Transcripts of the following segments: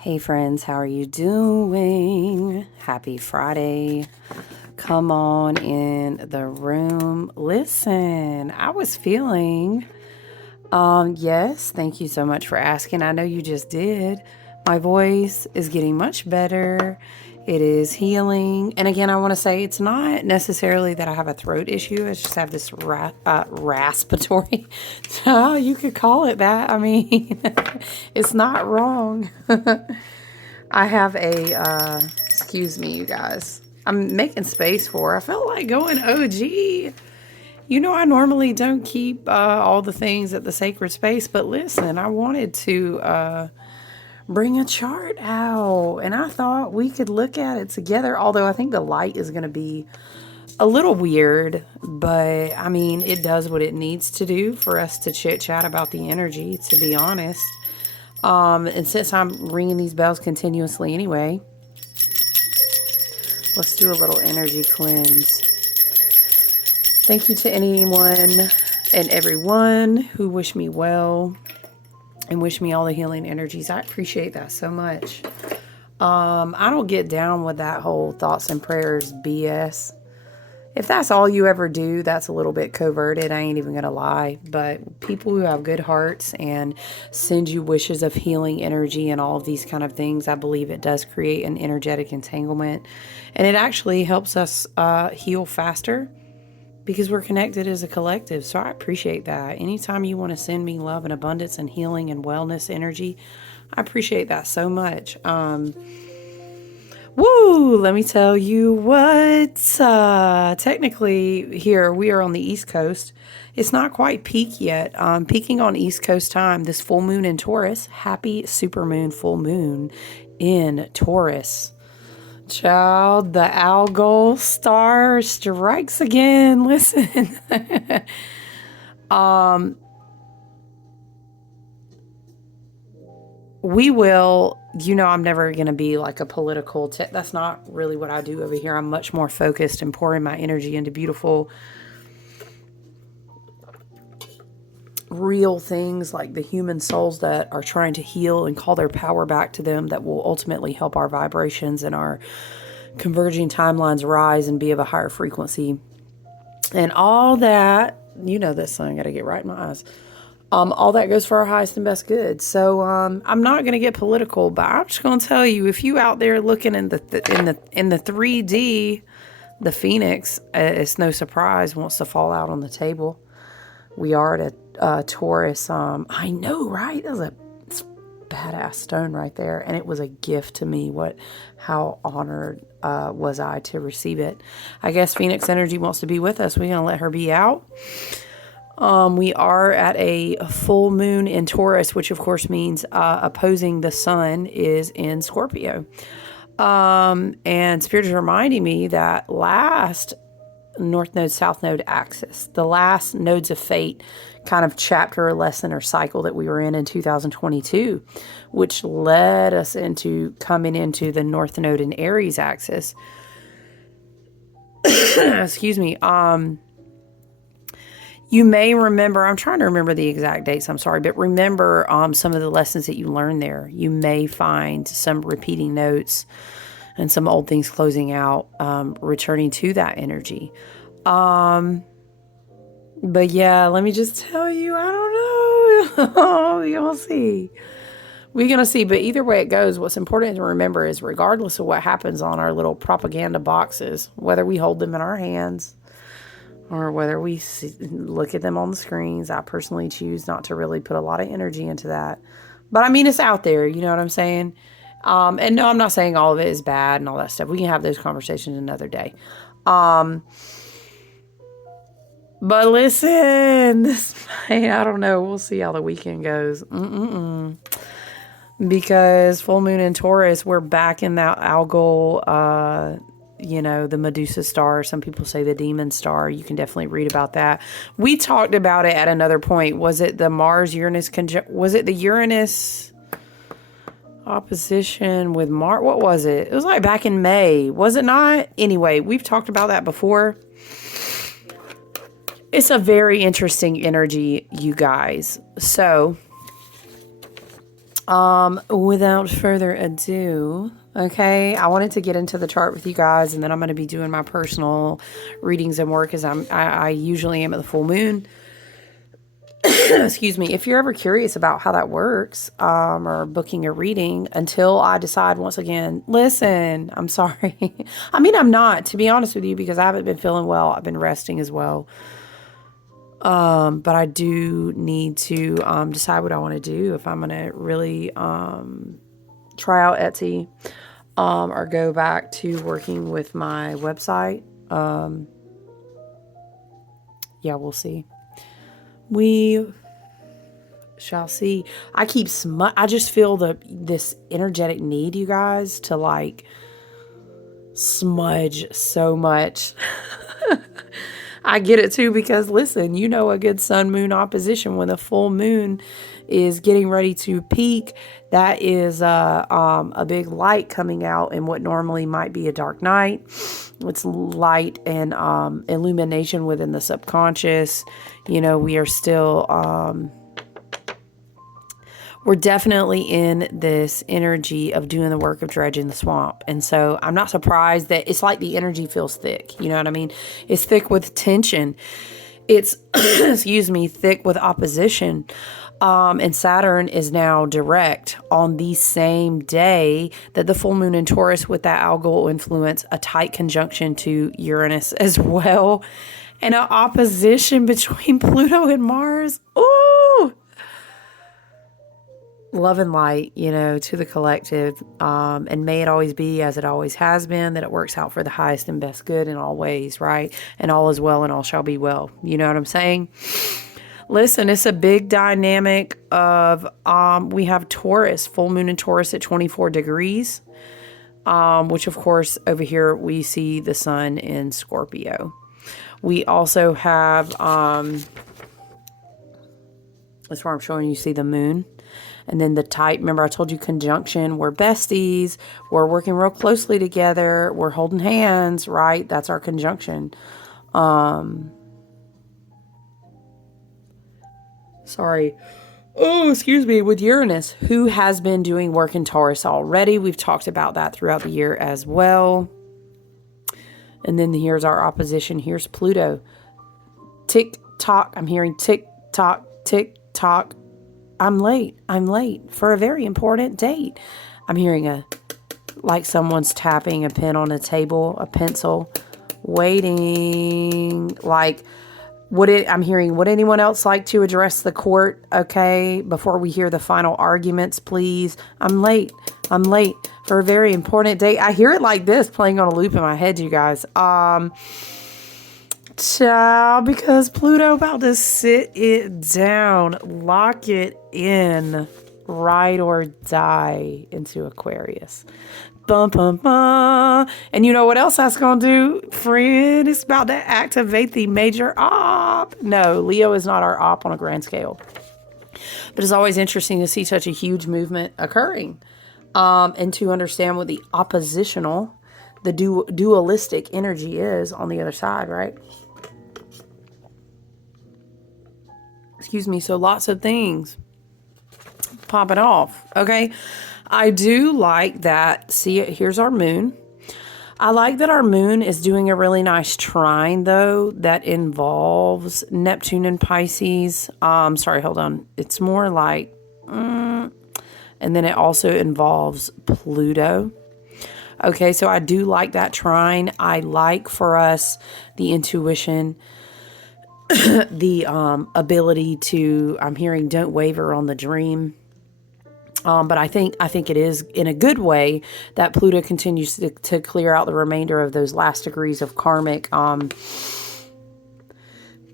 Hey friends, how are you doing? Happy Friday. Come on in the room. Listen, I was feeling, yes, thank you so much for asking. I know you just did. My voice is getting much better. It is healing. And again, I want to say it's not necessarily that I have a throat issue. I just have this respiratory. You could call it that. I mean, it's not wrong. I have excuse me, you guys. I'm making space for. I felt like going OG. You know, I normally don't keep all the things at the sacred space, but listen, I wanted to bring a chart out, and I thought we could look at it together. Although I think the light is going to be a little weird, but I mean, it does what it needs to do for us to chit chat about the energy, to be honest. And since I'm ringing these bells continuously anyway, let's do a little energy cleanse. Thank you to anyone and everyone who wish me well and wish me all the healing energies. I appreciate that so much. I don't get down with that whole thoughts and prayers BS. If that's all you ever do, that's a little bit coverted. I ain't even going to lie. But people who have good hearts and send you wishes of healing energy and all of these kind of things, I believe it does create an energetic entanglement. And it actually helps us heal faster because we're connected as a collective. So I appreciate that. Anytime you want to send me love and abundance and healing and wellness energy, I appreciate that so much. Woo! Let me tell you what. Technically, here we are on the East Coast. It's not quite peak yet. Peaking on East Coast time. This full moon in Taurus. Happy supermoon full moon in Taurus. Child, the Algol star strikes again. Listen. We will, I'm never going to be like a political, that's not really what I do over here. I'm much more focused and pouring my energy into beautiful, real things like the human souls that are trying to heal and call their power back to them, that will ultimately help our vibrations and our converging timelines rise and be of a higher frequency. And all that, this song, I got to get right in my eyes. All that goes for our highest and best good. So I'm not going to get political, but I'm just going to tell you, if you out there looking in the 3D, the Phoenix, it's no surprise, wants to fall out on the table. We are at a Taurus. I know, right? That was a badass stone right there, and it was a gift to me. How honored was I to receive it? I guess Phoenix energy wants to be with us. We're going to let her be out. We are at a full moon in Taurus, which of course means opposing the sun is in Scorpio. And Spirit is reminding me that last North Node, South Node axis, the last nodes of fate kind of chapter or lesson or cycle that we were in 2022, which led us into coming into the North Node in Aries axis. Excuse me. You may remember, I'm trying to remember the exact dates, I'm sorry, but remember some of the lessons that you learned there. You may find some repeating notes and some old things closing out, returning to that energy. But yeah, let me just tell you, I don't know. You'll see. We're going to see, but either way it goes, what's important to remember is regardless of what happens on our little propaganda boxes, whether we hold them in our hands, or whether we look at them on the screens, I personally choose not to really put a lot of energy into that. But I mean, it's out there, you know what I'm saying? And no, I'm not saying all of it is bad and all that stuff. We can have those conversations another day. But listen, I don't know. We'll see how the weekend goes. Because full moon in Taurus, we're back in that Algol, the Medusa star. Some people say the demon star. You can definitely read about that. We talked about it at another point. Was it the Mars-Uranus was it the Uranus opposition with Mars? What was it? It was like back in May. Was it not? Anyway, we've talked about that before. It's a very interesting energy, you guys. So Without further ado, okay, I wanted to get into the chart with you guys, and then I'm going to be doing my personal readings and work as I usually am at the full moon. Excuse me. If you're ever curious about how that works, or booking a reading, until I decide once again, listen, I'm sorry. I mean, I'm not, to be honest with you, because I haven't been feeling well. I've been resting as well. But I do need to decide what I want to do, if I'm going to really try out Etsy or go back to working with my website. Yeah, we'll see. We shall see. I just feel this energetic need, you guys, to like smudge so much. I get it too, because listen, you know, a good sun moon opposition, when the full moon is getting ready to peak, that is a big light coming out in what normally might be a dark night. It's light and illumination within the subconscious. You know, we are still we're definitely in this energy of doing the work of dredging the swamp. And so I'm not surprised that it's like the energy feels thick. You know what I mean? It's thick with tension. It's, excuse me, thick with opposition. And Saturn is now direct on the same day that the full moon in Taurus, with that Algol influence, a tight conjunction to Uranus as well. And an opposition between Pluto and Mars. Ooh! Love and light, you know, to the collective. And may it always be as it always has been, that it works out for the highest and best good in all ways, right? And all is well and all shall be well. You know what I'm saying? Listen, it's a big dynamic of, we have Taurus, full moon in Taurus at 24 degrees, which of course over here we see the sun in Scorpio. We also have, that's where I'm showing you see the moon. And then the tight, remember I told you conjunction, we're besties, we're working real closely together, we're holding hands, right? That's our conjunction. Sorry. Oh, excuse me, with Uranus, who has been doing work in Taurus already. We've talked about that throughout the year as well. And then here's our opposition. Here's Pluto. Tick tock. I'm hearing tick tock, tick tock. I'm late for a very important date. I'm hearing like someone's tapping a pen on a table, a pencil, waiting. Like, I'm hearing, would anyone else like to address the court? Okay, before we hear the final arguments, please. I'm late for a very important date. I hear it like this playing on a loop in my head, you guys. Child, because Pluto about to sit it down, lock it in, ride or die into Aquarius. Bum, bum, bum. And you know what else that's going to do, friend? It's about to activate the major op. No, Leo is not our op on a grand scale. But it's always interesting to see such a huge movement occurring, and to understand what the oppositional, the dualistic energy is on the other side, right? Excuse me. So lots of things popping off. Okay. I do like that. See, here's our moon. I like that our moon is doing a really nice trine, though, that involves Neptune and Pisces. Sorry, hold on. It's more like, and then it also involves Pluto. Okay, so I do like that trine. I like for us the intuition, the ability to, I'm hearing don't waver on the dream. But I think it is in a good way that Pluto continues to clear out the remainder of those last degrees of karmic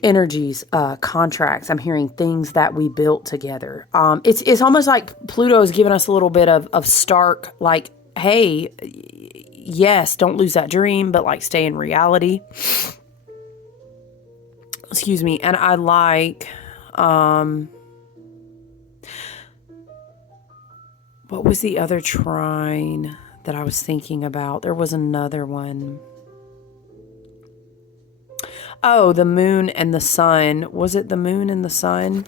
energies, contracts. I'm hearing things that we built together. It's almost like Pluto is giving us a little bit of stark, like, hey, yes, don't lose that dream, but like stay in reality. Excuse me. And I like, what was the other trine that I was thinking about? There was another one. Oh, the moon and the sun. Was it the moon and the sun?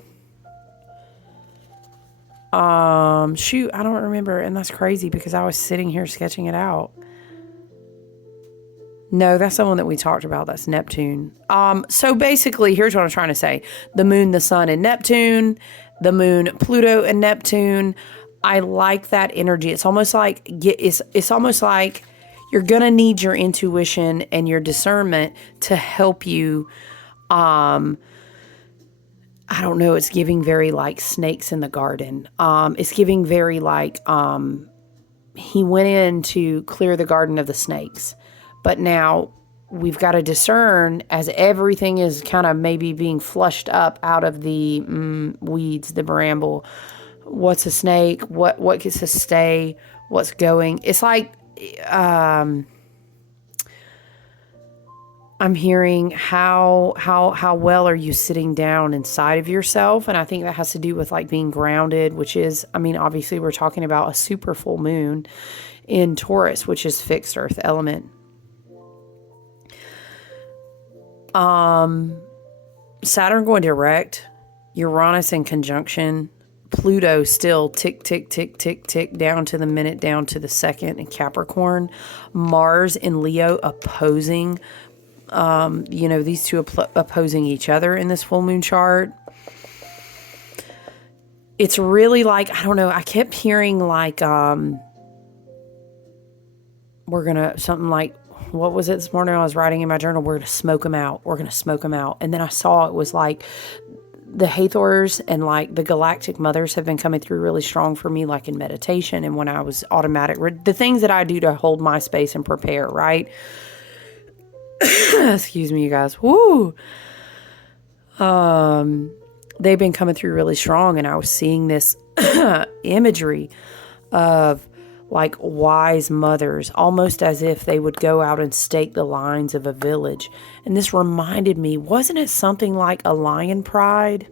Shoot, I don't remember. And that's crazy because I was sitting here sketching it out. No, that's the one that we talked about. That's Neptune. So basically, here's what I'm trying to say. The moon, the sun, and Neptune. The moon, Pluto, and Neptune. I like that energy. It's almost like it's almost like you're gonna need your intuition and your discernment to help you. I don't know. It's giving very like snakes in the garden. It's giving very like he went in to clear the garden of the snakes. But now we've got to discern as everything is kind of maybe being flushed up out of the weeds, the bramble. What's a snake? What gets to stay? What's going? It's like I'm hearing how well are you sitting down inside of yourself, and I think that has to do with like being grounded, which is, I mean, obviously we're talking about a super full moon in Taurus, which is fixed earth element. Saturn going direct, Uranus in conjunction, Pluto still tick, tick, tick, tick, tick, down to the minute, down to the second in Capricorn, Mars in Leo opposing, these two opposing each other in this full moon chart. It's really like, I don't know, I kept hearing like, something like, what was it this morning? I was writing in my journal, we're going to smoke them out. We're going to smoke them out. And then I saw it was like the Hathors and like the galactic mothers have been coming through really strong for me, like in meditation. And when I was automatic, the things that I do to hold my space and prepare, right? Excuse me, you guys. Woo. They've been coming through really strong. And I was seeing this imagery of like wise mothers, almost as if they would go out and stake the lines of a village. And this reminded me, wasn't it something like a lion pride?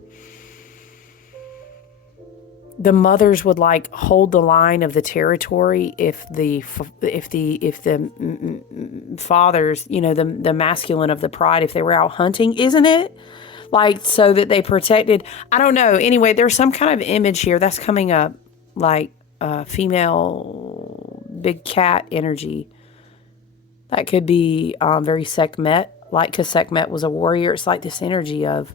The mothers would like hold the line of the territory if the fathers, the masculine of the pride, if they were out hunting, isn't it? Like, so that they protected, I don't know. Anyway, there's some kind of image here that's coming up, like female big cat energy. That could be very Sekhmet, like, because Sekhmet was a warrior. It's like this energy of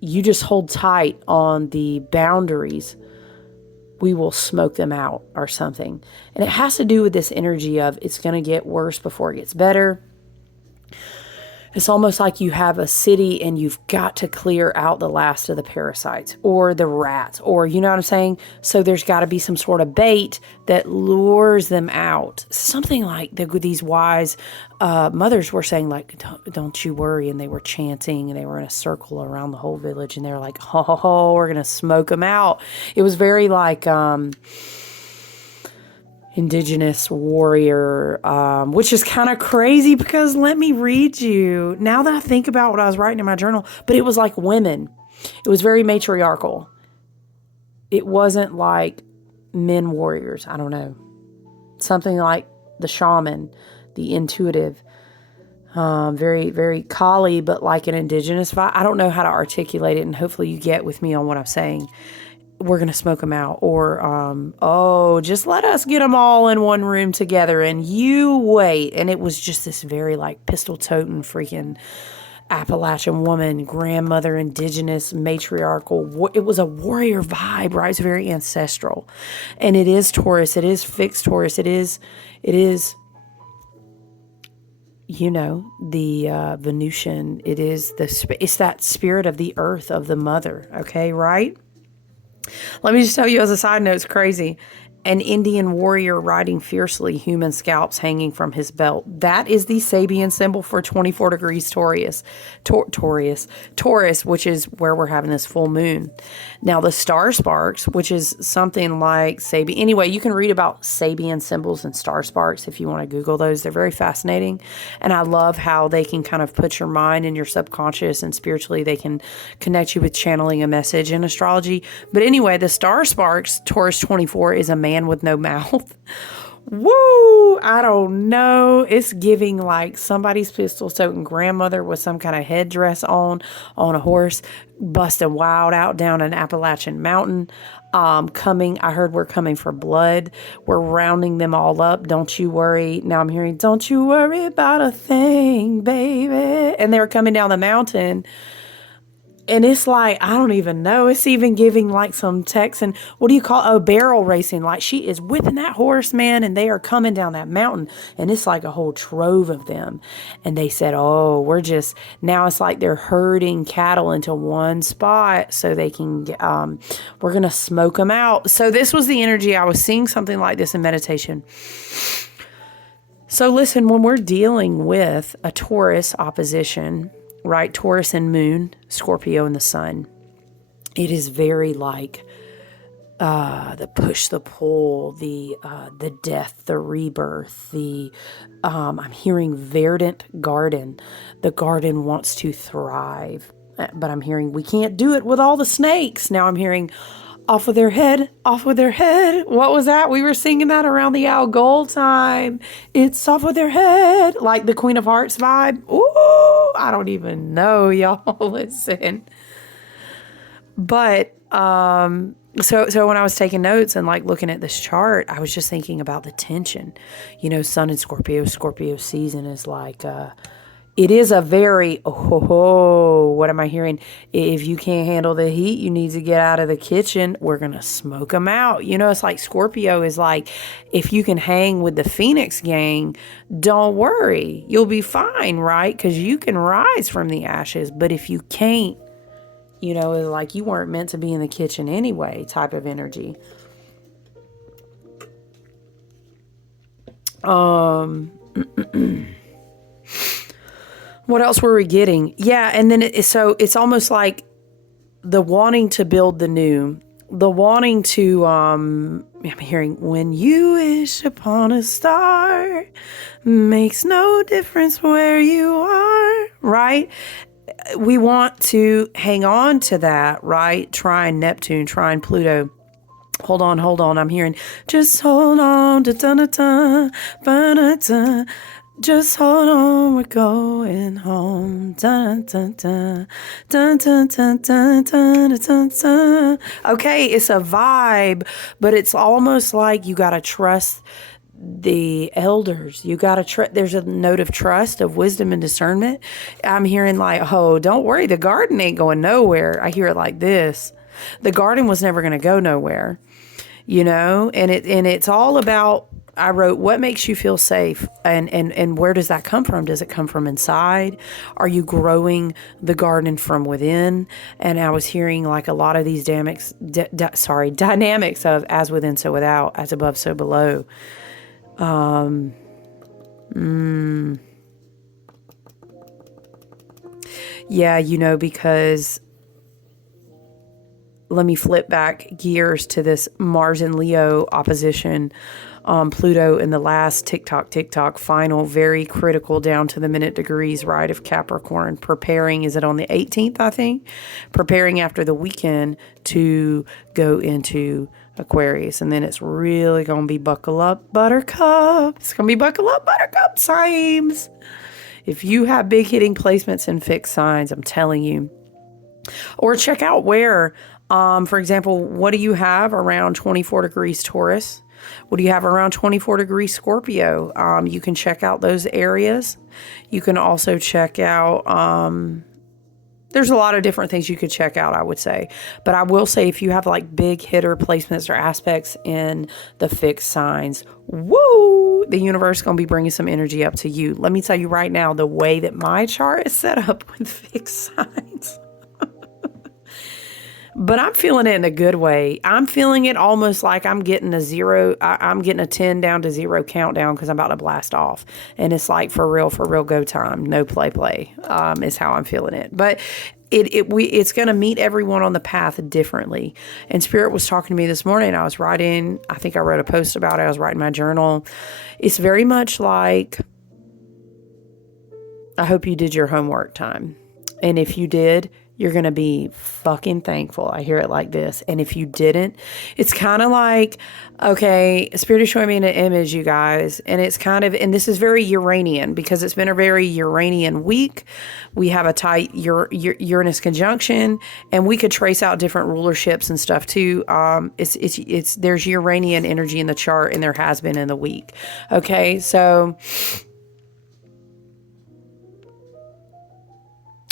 you just hold tight on the boundaries, we will smoke them out or something. And it has to do with this energy of it's going to get worse before it gets better. It's almost like you have a city and you've got to clear out the last of the parasites or the rats, or, you know what I'm saying? So there's got to be some sort of bait that lures them out. Something like these wise mothers were saying, like, don't you worry. And they were chanting and they were in a circle around the whole village. And they were like, oh, we're going to smoke them out. It was very like... indigenous warrior, which is kind of crazy because let me read you. Now that I think about what I was writing in my journal, but it was like women. It was very matriarchal. It wasn't like men warriors. I don't know. Something like the shaman, the intuitive, very, very Kali, but like an indigenous vibe. I don't know how to articulate it, and hopefully you get with me on what I'm saying. We're going to smoke them out, or, just let us get them all in one room together and you wait. And it was just this very like pistol-toting freaking Appalachian woman, grandmother, indigenous, matriarchal. It was a warrior vibe, right? It's very ancestral. And it is Taurus. It is fixed Taurus. It is, the Venusian. It's that spirit of the earth, of the mother. Okay, right? Let me just tell you as a side note, it's crazy. An Indian warrior riding fiercely, human scalps hanging from his belt. That is the Sabian symbol for 24 degrees Taurus, which is where we're having this full moon. Now, the star sparks, which is something like Sabian. Anyway, you can read about Sabian symbols and star sparks if you want to Google those. They're very fascinating. And I love how they can kind of put your mind in your subconscious, and spiritually they can connect you with channeling a message in astrology. But anyway, the star sparks, Taurus 24, is a man with no mouth, Woo! I don't know. It's giving like somebody's pistol-toting grandmother with some kind of headdress on a horse, busting wild out down an Appalachian mountain. I heard we're coming for blood. We're rounding them all up. Don't you worry. Now I'm hearing, don't you worry about a thing, baby. And they were coming down the mountain. And it's like, I don't even know. It's even giving like some Texan, what do you call, barrel racing. Like she is whipping that horse, man, and they are coming down that mountain. And it's like a whole trove of them. And they said, oh, now it's like they're herding cattle into one spot so they can, we're going to smoke them out. So this was the energy. I was seeing something like this in meditation. So listen, when we're dealing with a Taurus opposition, right? Taurus and moon, Scorpio and the sun. It is very like the push, the pull, the death, the rebirth, I'm hearing verdant garden. The garden wants to thrive. But I'm hearing we can't do it with all the snakes. Now I'm hearing off with their head, off with their head. What was that? We were singing that around the Algol time. It's off with their head, like the Queen of Hearts vibe. Ooh, I don't even know, y'all. Listen. But so when I was taking notes and like looking at this chart, I was just thinking about the tension. You know, Sun in Scorpio season is like it is a very, what am I hearing? If you can't handle the heat, you need to get out of the kitchen. We're going to smoke them out. You know, it's like Scorpio is like, if you can hang with the Phoenix gang, don't worry. You'll be fine, right? Because you can rise from the ashes. But if you can't, you know, it's like you weren't meant to be in the kitchen anyway type of energy. What else were we getting? Yeah, and then so it's almost like the wanting to build the new, the wanting to, I'm hearing, when you wish upon a star, makes no difference where you are, right? We want to hang on to that, right? Trine Neptune, trine Pluto. Hold on. I'm hearing, just hold on, da-da-da-da, ba-da-da. Just hold on, we're going home. Dun, dun, dun, dun, dun, dun, dun, dun, dun, dun. Okay, it's a vibe, but it's almost like you got to trust the elders. You got to trust. There's a note of trust, of wisdom and discernment. I'm hearing like, oh, don't worry, the garden ain't going nowhere. I hear it like this. The garden was never going to go nowhere, you know, and it's all about, I wrote, what makes you feel safe, and where does that come from? Does it come from inside? Are you growing the garden from within? And I was hearing like a lot of these dynamics of as within, so without, as above, so below. Yeah, you know, because let me flip back gears to this Mars and Leo opposition. Pluto in the last tick-tock, final, very critical down to the minute degrees, right, of Capricorn. Preparing, is it on the 18th, I think? Preparing after the weekend to go into Aquarius. And then it's really going to be buckle up, buttercup. It's going to be buckle up, buttercup signs. If you have big hitting placements and fixed signs, I'm telling you. Or check out where, for example, what do you have around 24 degrees Taurus? What do you have around 24 degrees Scorpio? You can check out those areas. You can also check out, there's a lot of different things you could check out, I would say. But I will say, if you have like big hitter placements or aspects in the fixed signs, woo, the universe is going to be bringing some energy up to you. Let me tell you right now, the way that my chart is set up with fixed signs. But I'm feeling it in a good way. I'm feeling it almost like I'm getting a 10 down to 0 countdown because I'm about to blast off. And it's like for real go time. No play, is how I'm feeling it. But it's going to meet everyone on the path differently. And Spirit was talking to me this morning. I was writing, I think I wrote a post about it. I was writing my journal. It's very much like, I hope you did your homework time. And if you did, you're going to be fucking thankful. I hear it like this. And if you didn't, it's kind of like, okay, Spirit is showing me an image, you guys. And it's kind of, and this is very Uranian because it's been a very Uranian week. We have a tight Uranus conjunction, and we could trace out different rulerships and stuff too. There's Uranian energy in the chart, and there has been in the week. Okay. So,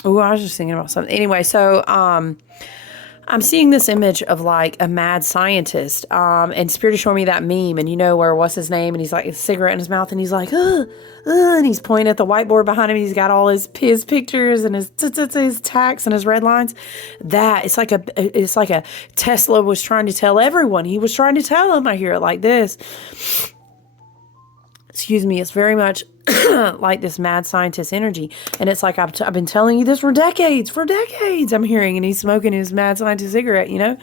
oh, I was just thinking about something. Anyway, so I'm seeing this image of like a mad scientist, and Spirit is showing me that meme, and you know where what's his name, and he's like a cigarette in his mouth, and he's like, and he's pointing at the whiteboard behind him. He's got all his pictures and his tacks and his red lines. That it's like a Tesla was trying to tell everyone. He was trying to tell them. I hear it like this. Excuse me. It's very much like this mad scientist energy. And it's like, I've been telling you this for decades, I'm hearing, and he's smoking his mad scientist cigarette, you know?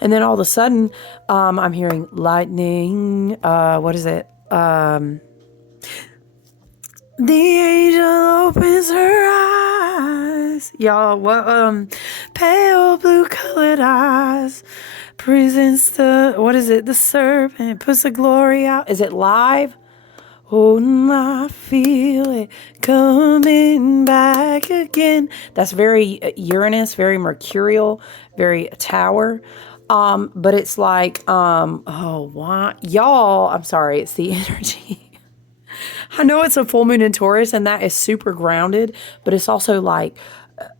And then all of a sudden, I'm hearing lightning. What is it? The angel opens her eyes. Y'all, what, pale blue colored eyes presents the serpent, puts the glory out. Is it live? Oh, I feel it coming back again. That's very Uranus, very mercurial, very tower. But it's like, oh, why? Y'all, I'm sorry, it's the energy. I know it's a full moon in Taurus, and that is super grounded, but it's also like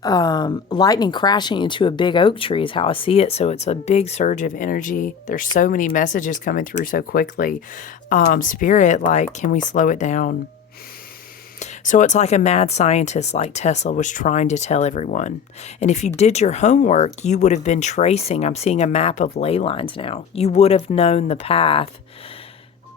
lightning crashing into a big oak tree is how I see it. So it's a big surge of energy. There's so many messages coming through so quickly. Spirit, like, can we slow it down? So it's like a mad scientist like Tesla was trying to tell everyone. And if you did your homework, you would have been tracing. I'm seeing a map of ley lines now. You would have known the path.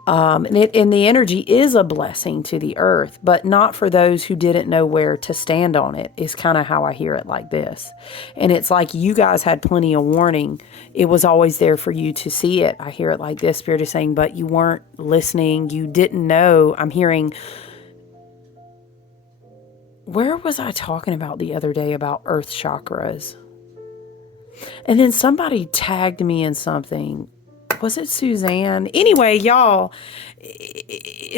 And the energy is a blessing to the earth, but not for those who didn't know where to stand on it, is kind of how I hear it like this. And it's like you guys had plenty of warning. It was always there for you to see it. I hear it like this. Spirit is saying, but you weren't listening. You didn't know. I'm hearing, where was I talking about the other day about earth chakras? And then somebody tagged me in something. Was it Suzanne? Anyway, y'all,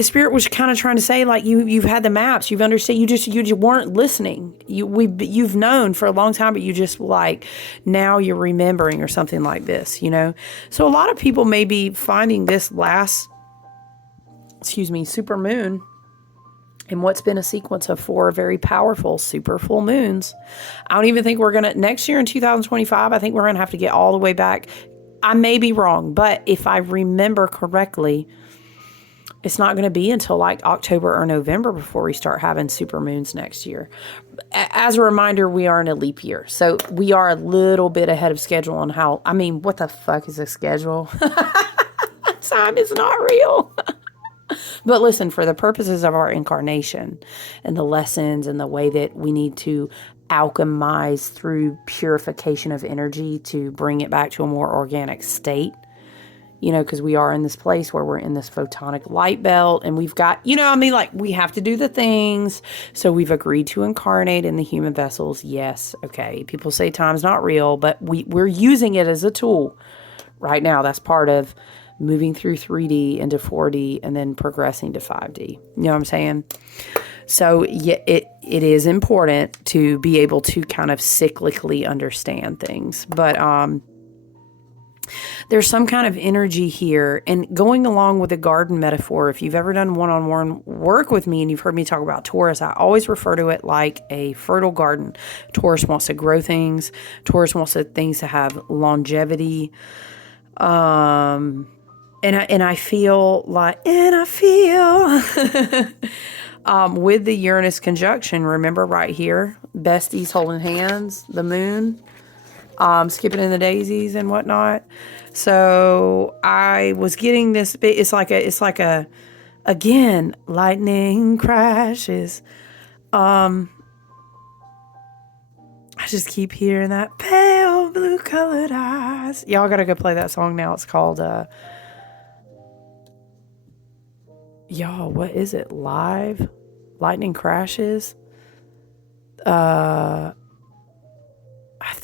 Spirit was kind of trying to say, like, you've had the maps, you've understood, you just weren't listening. You've known for a long time, but you just like now you're remembering or something like this, you know. So a lot of people may be finding this last, super moon, and what's been a sequence of 4 very powerful super full moons. I don't even think we're gonna next year in 2025. I think we're gonna have to get all the way back. I may be wrong, but if I remember correctly, it's not going to be until like October or November before we start having super moons next year. As a reminder, we are in a leap year. So we are a little bit ahead of schedule on how, I mean, what the fuck is a schedule? Time is not real. But listen, for the purposes of our incarnation and the lessons and the way that we need to alchemize through purification of energy to bring it back to a more organic state, you know, because we are in this place where we're in this photonic light belt, and we've got, you know, I mean, like, we have to do the things. So we've agreed to incarnate in the human vessels. Yes. Okay. People say time's not real, but we're using it as a tool right now. That's part of moving through 3D into 4D and then progressing to 5D. You know what I'm saying? So yeah, it is important to be able to kind of cyclically understand things. But there's some kind of energy here. And going along with the garden metaphor, if you've ever done one-on-one work with me and you've heard me talk about Taurus, I always refer to it like a fertile garden. Taurus wants to grow things. Taurus wants things to have longevity. And I feel with the Uranus conjunction, remember right here, besties holding hands, the moon, skipping in the daisies and whatnot. So I was getting this, it's like a, again, lightning crashes. I just keep hearing that pale blue colored eyes. Y'all gotta go play that song now. It's called, y'all, what is it? Live? Lightning crashes?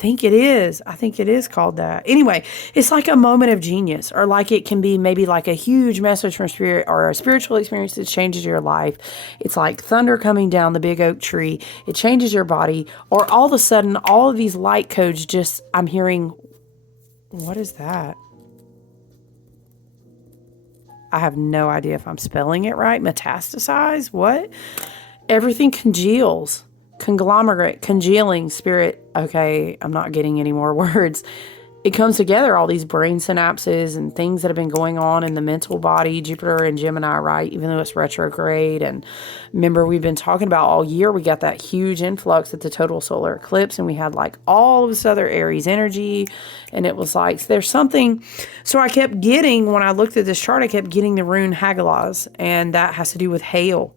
think it is. I think it is called that. Anyway, it's like a moment of genius, or like it can be maybe like a huge message from spirit or a spiritual experience that changes your life. It's like thunder coming down the big oak tree. It changes your body, or all of a sudden, all of these light codes just, I'm hearing, what is that? I have no idea if I'm spelling it right. Metastasize? What? Everything congeals. Conglomerate, congealing, spirit. Okay, I'm not getting any more words. It comes together, all these brain synapses and things that have been going on in the mental body, Jupiter and Gemini, right? Even though it's retrograde. And remember, we've been talking about all year, we got that huge influx at the total solar eclipse, and we had like all of this other Aries energy. And it was like, there's something. So I kept getting, when I looked at this chart, I kept getting the rune Hagalaz, and that has to do with hail.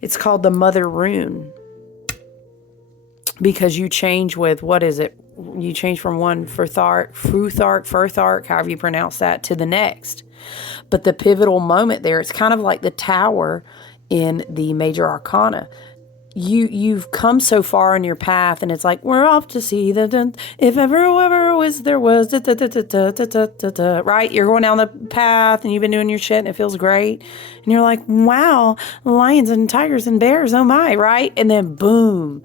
It's called the mother rune. Because you change with, what is it? You change from one Futhark, however you pronounce that, to the next. But the pivotal moment there, it's kind of like the tower in the major arcana. You've come so far on your path, and it's like, we're off to see the, if ever was, there was, right? You're going down the path, and you've been doing your shit, and it feels great. And you're like, wow, lions and tigers and bears, oh my, right? And then boom,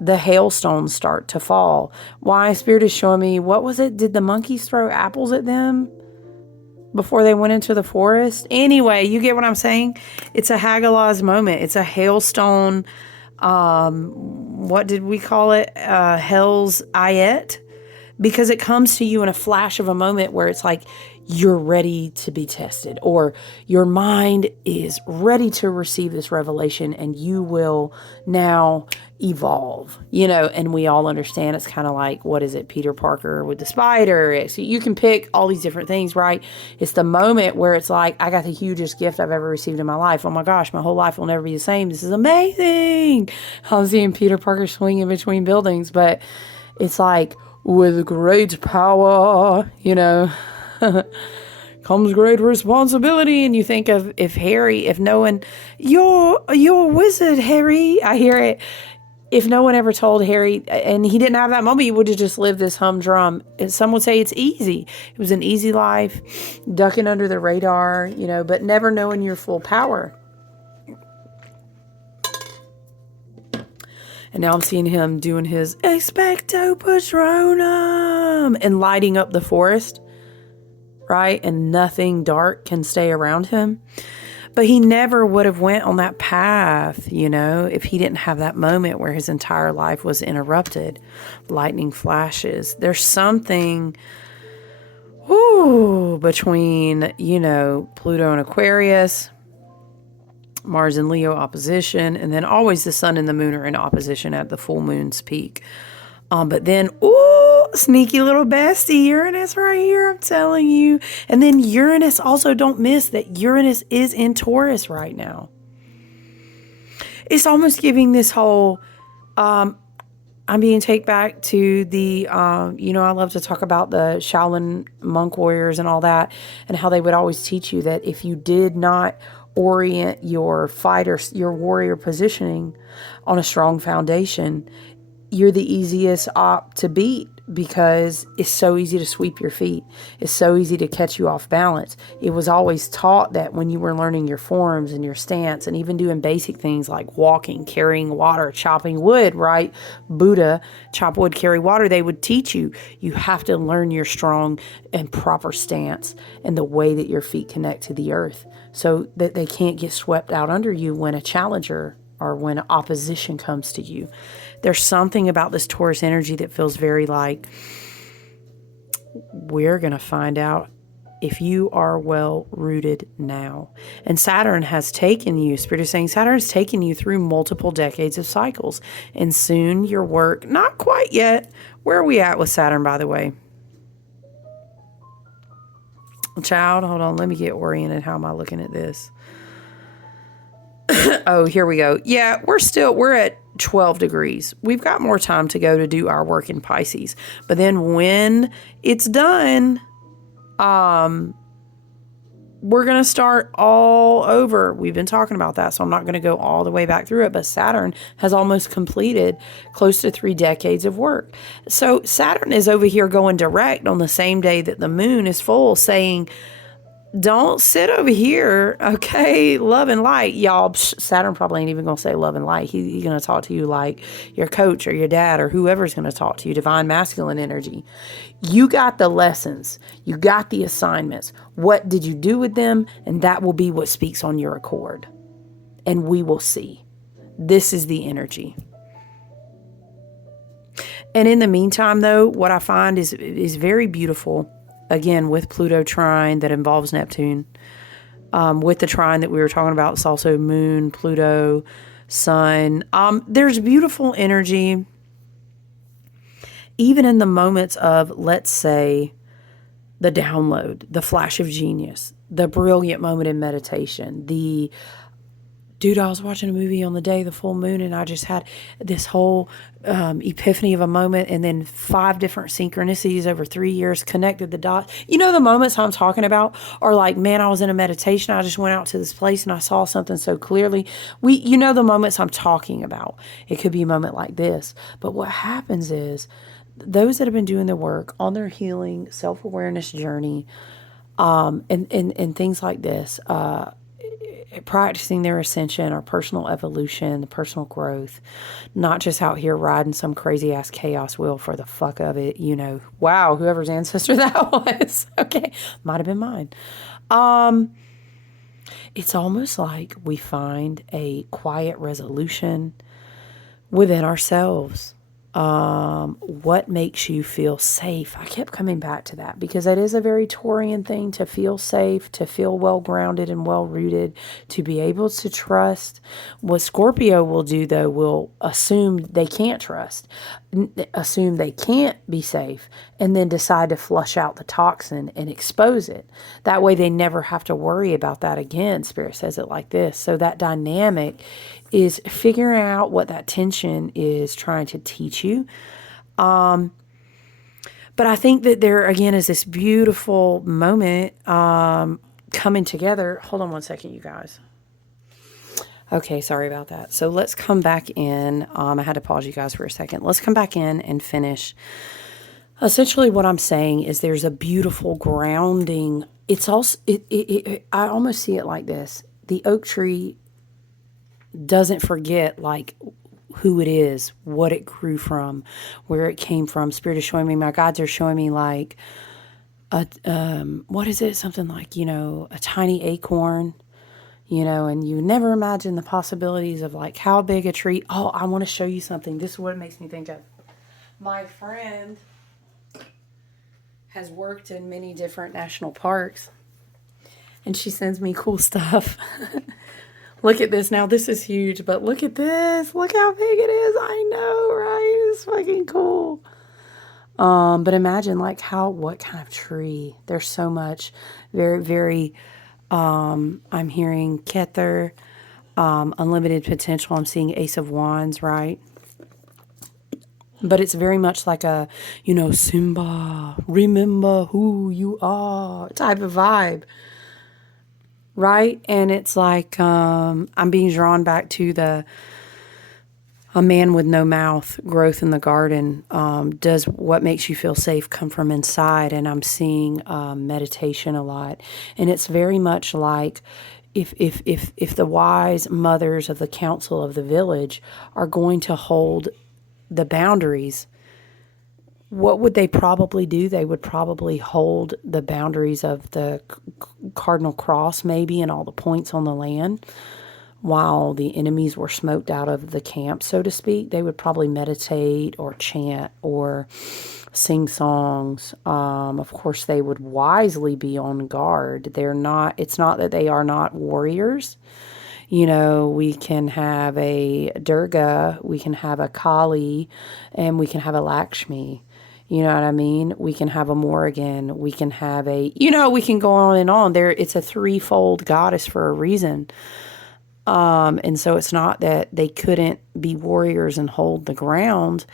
the hailstones start to fall. Why? Spirit is showing me, what was it? Did the monkeys throw apples at them before they went into the forest? Anyway, you get what I'm saying? It's a Hagalaz moment. It's a hailstone, what did we call it? Hell's Ayet. Because it comes to you in a flash of a moment where it's like, you're ready to be tested, or your mind is ready to receive this revelation, and you will now evolve, and we all understand it's kind of like, what is it? Peter Parker with the spider. So you can pick all these different things, right? It's the moment where it's like, I got the hugest gift I've ever received in my life. Oh my gosh, my whole life will never be the same. This is amazing. I'm seeing Peter Parker swinging between buildings, but it's like, with great power, comes great responsibility. And you think of if no one, you're a wizard, Harry. I hear it. If no one ever told Harry, and he didn't have that moment, he would have just lived this humdrum. Some would say it's easy. It was an easy life, ducking under the radar, but never knowing your full power. And now I'm seeing him doing his Expecto Patronum and lighting up the forest, right? And nothing dark can stay around him. But he never would have went on that path, if he didn't have that moment where his entire life was interrupted. Lightning flashes. There's something between, Pluto and Aquarius, Mars and Leo opposition, and then always the sun and the moon are in opposition at the full moon's peak. But then, sneaky little bestie, Uranus right here, I'm telling you. And then Uranus, also don't miss that Uranus is in Taurus right now. It's almost giving this whole, I'm being taken back to the, I love to talk about the Shaolin monk warriors and all that, and how they would always teach you that if you did not orient your fighter, your warrior positioning on a strong foundation, you're the easiest op to beat, because it's so easy to sweep your feet. It's so easy to catch you off balance. It was always taught that when you were learning your forms and your stance, and even doing basic things like walking, carrying water, chopping wood, right? Buddha, chop wood, carry water. They would teach you, you have to learn your strong and proper stance and the way that your feet connect to the earth, so that they can't get swept out under you when a challenger or when opposition comes to you. There's something about this Taurus energy that feels very like, we're going to find out if you are well rooted now. And Saturn has taken you, Spirit is saying Saturn's taken you through multiple decades of cycles. And soon your work, not quite yet. Where are we at with Saturn, by the way? Child, hold on, let me get oriented. How am I looking at this? Oh, here we go. Yeah, we're at 12 degrees. We've got more time to go to do our work in Pisces. But then when it's done, we're going to start all over. We've been talking about that, so I'm not going to go all the way back through it, but Saturn has almost completed close to 3 decades of work. So Saturn is over here going direct on the same day that the moon is full, saying, don't sit over here, okay? Love and light, y'all. Saturn probably ain't even going to say love and light. He's going to talk to you like your coach or your dad or whoever's going to talk to you, divine masculine energy. You got the lessons. You got the assignments. What did you do with them? And that will be what speaks on your accord. And we will see. This is the energy. And in the meantime, though, what I find is very beautiful. Again, with Pluto trine that involves Neptune, with the trine that we were talking about, it's also Moon, Pluto, Sun. There's beautiful energy, even in the moments of, let's say, the download, the flash of genius, the brilliant moment in meditation, Dude, I was watching a movie on the day of the full moon, and I just had this whole epiphany of a moment, and then 5 different synchronicities over 3 years connected the dots. You know, the moments I'm talking about are like, man, I was in a meditation. I just went out to this place and I saw something so clearly. You know the moments I'm talking about. It could be a moment like this. But what happens is those that have been doing the work on their healing, self-awareness journey, and things like this, practicing their ascension or personal evolution, personal growth, not just out here riding some crazy ass chaos wheel for the fuck of it, you know. Wow, whoever's ancestor that was. Okay, might have been mine. It's almost like we find a quiet resolution within ourselves. What makes you feel safe? I kept coming back to that because it is a very Taurian thing to feel safe, to feel well grounded and well rooted, to be able to trust. What Scorpio will do, though, will assume they can't trust, assume they can't be safe, and then decide to flush out the toxin and expose it. That way they never have to worry about that again. Spirit says it like this. So that dynamic is figuring out what that tension is trying to teach you. But I think that there, again, is this beautiful moment coming together. Hold on one second, you guys. Okay, sorry about that. So let's come back in. I had to pause you guys for a second. Let's come back in and finish. Essentially what I'm saying is there's a beautiful grounding. It's also, I almost see it like this. The oak tree doesn't forget like who it is, what it grew from, where it came from. Spirit is showing me, my guides are showing me like what is it? Something like, you know, a tiny acorn, you know, and you never imagine the possibilities of like how big a tree. Oh, I want to show you something. This is what it makes me think of. My friend has worked in many different national parks, and she sends me cool stuff. Look at this. Now, this is huge, but look at this. Look how big it is. I know, right? It's fucking cool. But imagine like what kind of tree. There's so much. Very, very, I'm hearing Kether, unlimited potential. I'm seeing Ace of Wands, right? But it's very much like a, you know, Simba, remember who you are type of vibe. Right? And it's like, I'm being drawn back to a man with no mouth, growth in the garden. Does what makes you feel safe come from inside? And I'm seeing meditation a lot. And it's very much like if the wise mothers of the council of the village are going to hold the boundaries, what would they probably do? They would probably hold the boundaries of the cardinal cross, maybe, and all the points on the land, while the enemies were smoked out of the camp, so to speak. They would probably meditate or chant or sing songs. Of course, they would wisely be on guard. It's not that they are not warriors. You know, we can have a Durga, we can have a Kali, and we can have a Lakshmi. You know what I mean? We can have a Morrigan. We can have we can go on and on. It's a threefold goddess for a reason. And so it's not that they couldn't be warriors and hold the ground,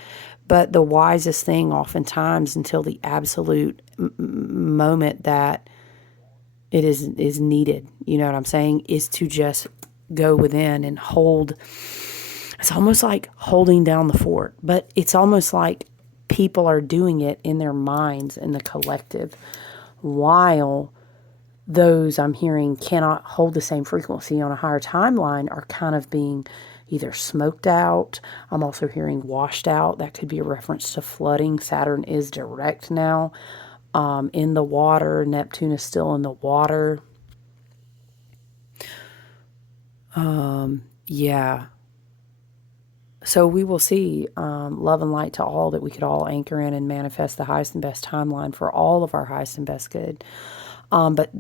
but the wisest thing oftentimes until the absolute moment that it is needed. You know what I'm saying? Is to just go within and hold. It's almost like holding down the fort, but it's almost like people are doing it in their minds in the collective, while those I'm hearing cannot hold the same frequency on a higher timeline are kind of being either smoked out. I'm also hearing washed out. That could be a reference to flooding. Saturn is direct now in the water. Neptune is still in the water. Yeah. So we will see love and light to all, that we could all anchor in and manifest the highest and best timeline for all of our highest and best good. But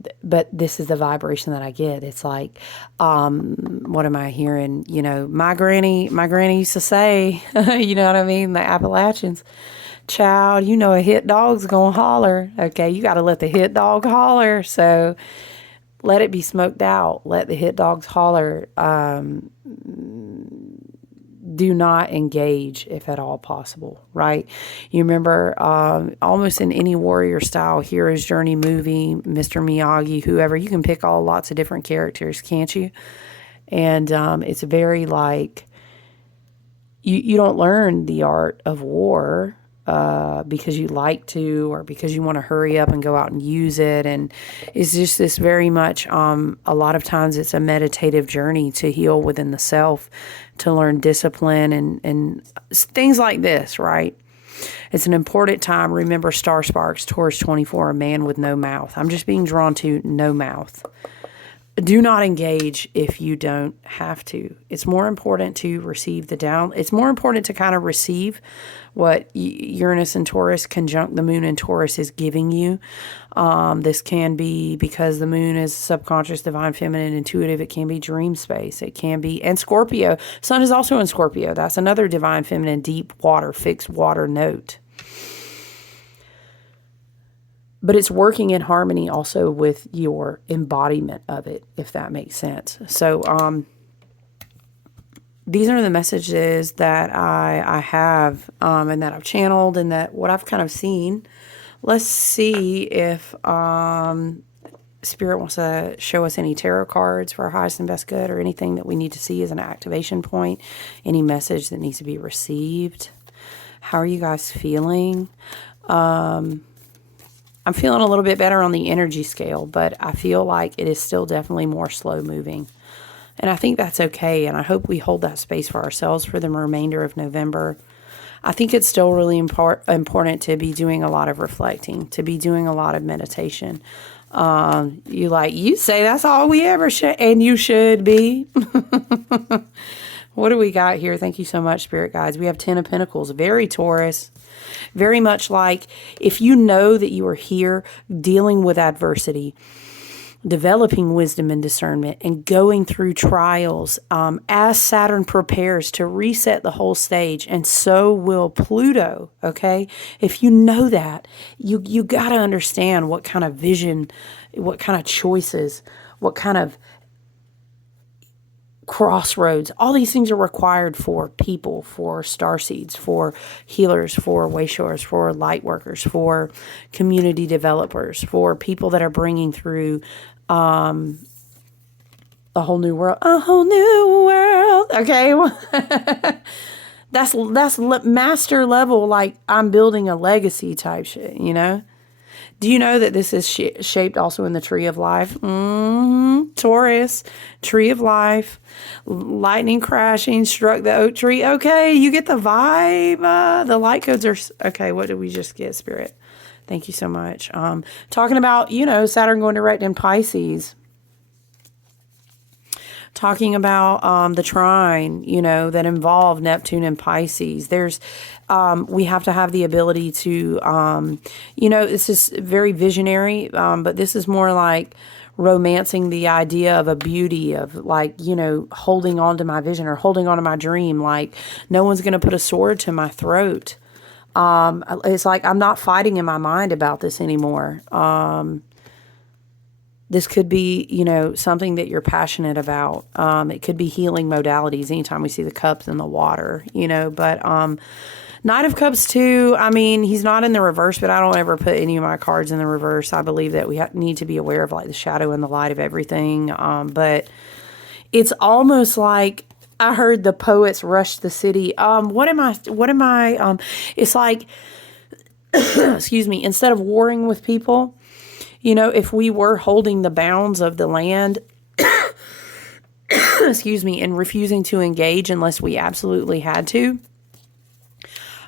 this is the vibration that I get. It's like, what am I hearing? You know, my granny used to say, you know what I mean? The Appalachians, child, you know, a hit dog's gonna holler. Okay, you got to let the hit dog holler. So let it be smoked out. Let the hit dogs holler. Do not engage if at all possible, right? You remember almost in any warrior style, hero's journey movie, Mr. Miyagi, whoever, you can pick all lots of different characters, can't you? And it's very like, you don't learn the art of war because you like to, or because you want to hurry up and go out and use it. And it's just this very much, a lot of times it's a meditative journey to heal within the self, to learn discipline and things like this, right? It's an important time. Remember Star Sparks, Taurus 24, a man with no mouth. I'm just being drawn to no mouth. Do not engage if you don't have to. It's more important to receive it's more important to kind of receive what Uranus and Taurus conjunct the moon and Taurus is giving you. This can be because the moon is subconscious, divine, feminine, intuitive. It can be dream space. It can be, and Scorpio. Sun is also in Scorpio. That's another divine, feminine, deep water, fixed water note. But it's working in harmony also with your embodiment of it, if that makes sense. So these are the messages that I have and that I've channeled and that what I've kind of seen. Let's see if Spirit wants to show us any tarot cards for our highest and best good, or anything that we need to see as an activation point, any message that needs to be received. How are you guys feeling? I'm feeling a little bit better on the energy scale, but I feel like it is still definitely more slow moving. And I think that's okay, and I hope we hold that space for ourselves for the remainder of November. I think it's still really important to be doing a lot of reflecting, to be doing a lot of meditation. You say that's all we ever should, and you should be. What do we got here? Thank you so much, Spirit Guides. We have 10 of Pentacles, very Taurus. Very much like if you know that you are here dealing with adversity, developing wisdom and discernment, and going through trials as Saturn prepares to reset the whole stage, and so will Pluto, okay? If you know that, you got to understand what kind of vision, what kind of choices, what kind of crossroads, all these things are required for people, for starseeds, for healers, for wayshowers, for light workers, for community developers, for people that are bringing through a whole new world, okay. that's master level, like I'm building a legacy type shit, you know. Do you know that this is shaped also in the tree of life? Taurus, tree of life, lightning crashing, struck the oak tree. Okay, you get the vibe. The light codes are, okay, what did we just get, Spirit? Thank you so much. Talking about, Saturn going direct in Pisces. Talking about the trine, that involve Neptune and Pisces. There's, we have to have the ability to, this is very visionary, but this is more like romancing the idea of a beauty of like, holding on to my vision or holding on to my dream. Like no one's going to put a sword to my throat. It's like I'm not fighting in my mind about this anymore. This could be, something that you're passionate about. It could be healing modalities anytime we see the cups in the water, but Knight of Cups too. I mean, he's not in the reverse, but I don't ever put any of my cards in the reverse. I believe that we need to be aware of like the shadow and the light of everything. But it's almost like I heard the poets rush the city. It's like, excuse me, instead of warring with people, you know, if we were holding the bounds of the land, excuse me, and refusing to engage unless we absolutely had to.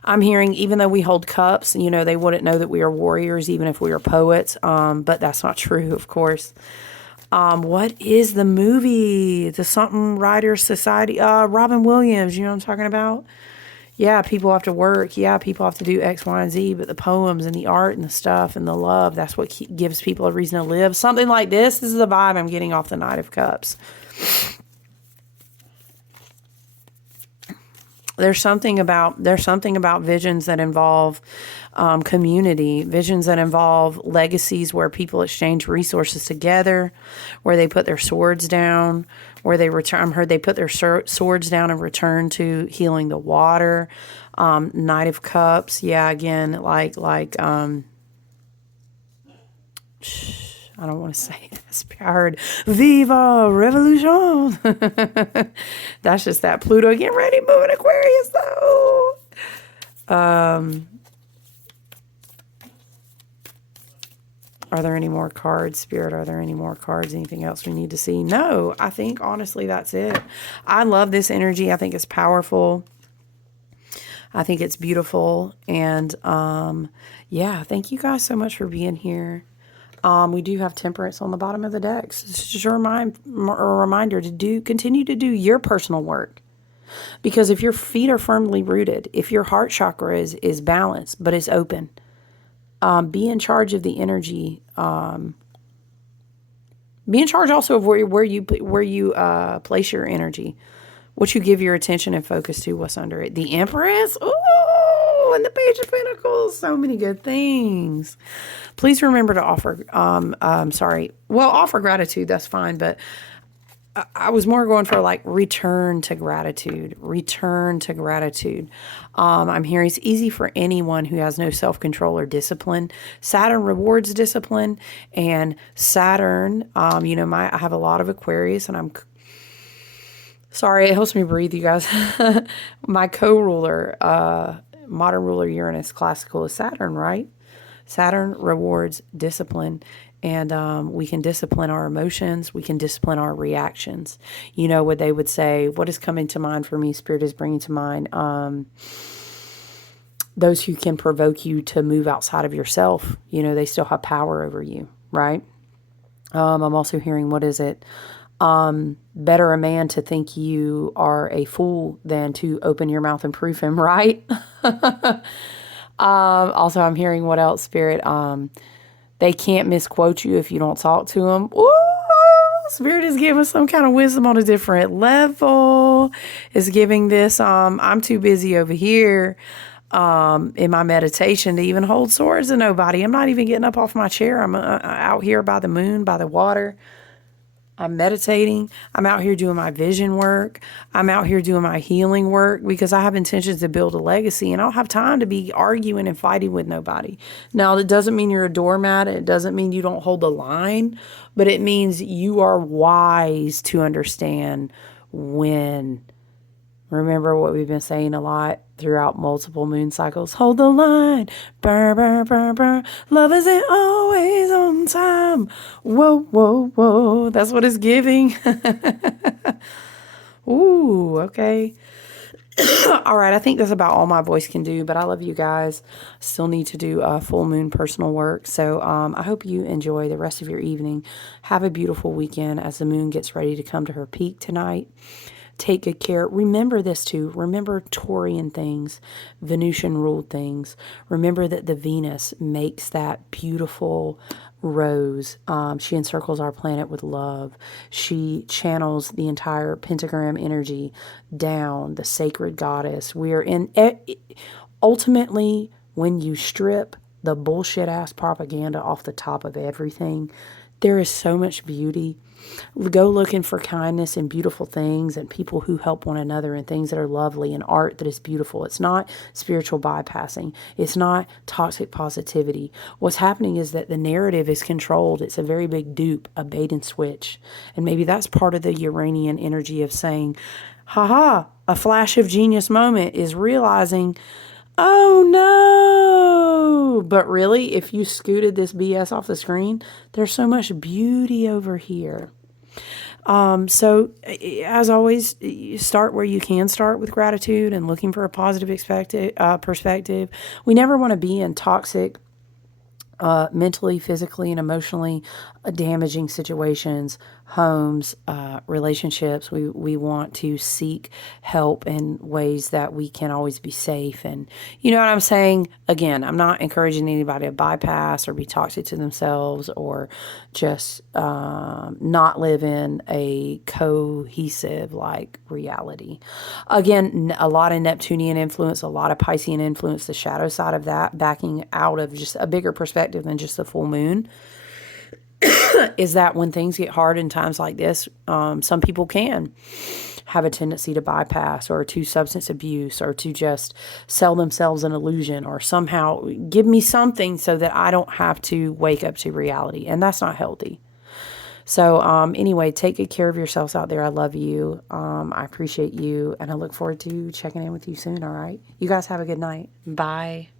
I'm hearing, even though we hold cups, you know, they wouldn't know that we are warriors, even if we are poets. But that's not true, of course. What is the movie? The Something Writers Society? Robin Williams, you know what I'm talking about? Yeah, people have to work. Yeah, people have to do X, Y, and Z. But the poems and the art and the stuff and the love, that's what gives people a reason to live. Something like this. This is the vibe I'm getting off the Knight of Cups. There's something about visions that involve community, visions that involve legacies where people exchange resources together, where they put their swords down, where they return. I heard they put their swords down and return to healing the water. Knight of Cups, yeah, again, I don't want to say this. I heard Viva Revolution. That's just that Pluto getting ready to move in Aquarius, though. Are there any more cards, Spirit? Are there any more cards? Anything else we need to see? No, I think honestly that's it. I love this energy. I think it's powerful. I think it's beautiful. And yeah, thank you guys so much for being here. We do have Temperance on the bottom of the decks. It's just a reminder to continue to do your personal work. Because if your feet are firmly rooted, if your heart chakra is balanced, but it's open, be in charge of the energy. Be in charge also of where you place your energy, what you give your attention and focus to, what's under it. The Empress, ooh, and the Page of Pentacles, so many good things. Please remember to offer, offer gratitude, that's fine, but I was more going for like return to gratitude. I'm hearing it's easy for anyone who has no self-control or discipline. Saturn rewards discipline, and Saturn, I have a lot of Aquarius, and I'm sorry, it helps me breathe, you guys. My co-ruler, modern ruler Uranus, classical, is Saturn, right? Saturn rewards discipline, and we can discipline our emotions. We can discipline our reactions. You know what they would say, what is coming to mind for me, Spirit is bringing to mind, those who can provoke you to move outside of yourself, they still have power over you, right? I'm also hearing, what is it? Better a man to think you are a fool than to open your mouth and prove him right. Also, I'm hearing, what else, Spirit? They can't misquote you if you don't talk to them. Ooh, Spirit is giving some kind of wisdom on a different level. Is giving this. I'm too busy over here in my meditation to even hold swords to nobody. I'm not even getting up off my chair. I'm out here by the moon, by the water. I'm meditating. I'm out here doing my vision work. I'm out here doing my healing work because I have intentions to build a legacy, and I don't have time to be arguing and fighting with nobody. Now, that doesn't mean you're a doormat. It doesn't mean you don't hold the line, but it means you are wise to understand when. Remember what we've been saying a lot throughout multiple moon cycles. Hold the line. Burr, burr, burr, burr. Love isn't always on time. Whoa, whoa, whoa. That's what it's giving. Ooh, okay. All right, I think that's about all my voice can do, but I love you guys. Still need to do full moon personal work. So I hope you enjoy the rest of your evening. Have a beautiful weekend as the moon gets ready to come to her peak tonight. Take good care. Remember this too. Remember Taurian things, Venusian ruled things. Remember that the Venus makes that beautiful rose. She encircles our planet with love. She channels the entire pentagram energy down, the sacred goddess. We are in, ultimately, when you strip the bullshit ass propaganda off the top of everything, There is so much beauty. Go looking for kindness and beautiful things and people who help one another and things that are lovely and art that is beautiful. It's not spiritual bypassing. It's not toxic positivity. What's happening is that the narrative is controlled. It's a very big dupe, a bait and switch. And maybe that's part of the Uranian energy of saying, haha, a flash of genius moment is realizing, oh no. But really, if you scooted this BS off the screen, there's so much beauty over here. So as always, you start where you can start with gratitude and looking for a positive perspective. We never want to be in toxic, mentally, physically, and emotionally damaging situations, homes, relationships. We want to seek help in ways that we can always be safe. And you know what I'm saying? Again, I'm not encouraging anybody to bypass or be toxic to themselves or just not live in a cohesive like reality. Again, a lot of Neptunian influence, a lot of Piscean influence, the shadow side of that, backing out of just a bigger perspective than just the full moon, is that when things get hard in times like this, some people can have a tendency to bypass or to substance abuse or to just sell themselves an illusion or somehow give me something so that I don't have to wake up to reality. And that's not healthy. So anyway, take good care of yourselves out there. I love you. I appreciate you. And I look forward to checking in with you soon. All right. You guys have a good night. Bye.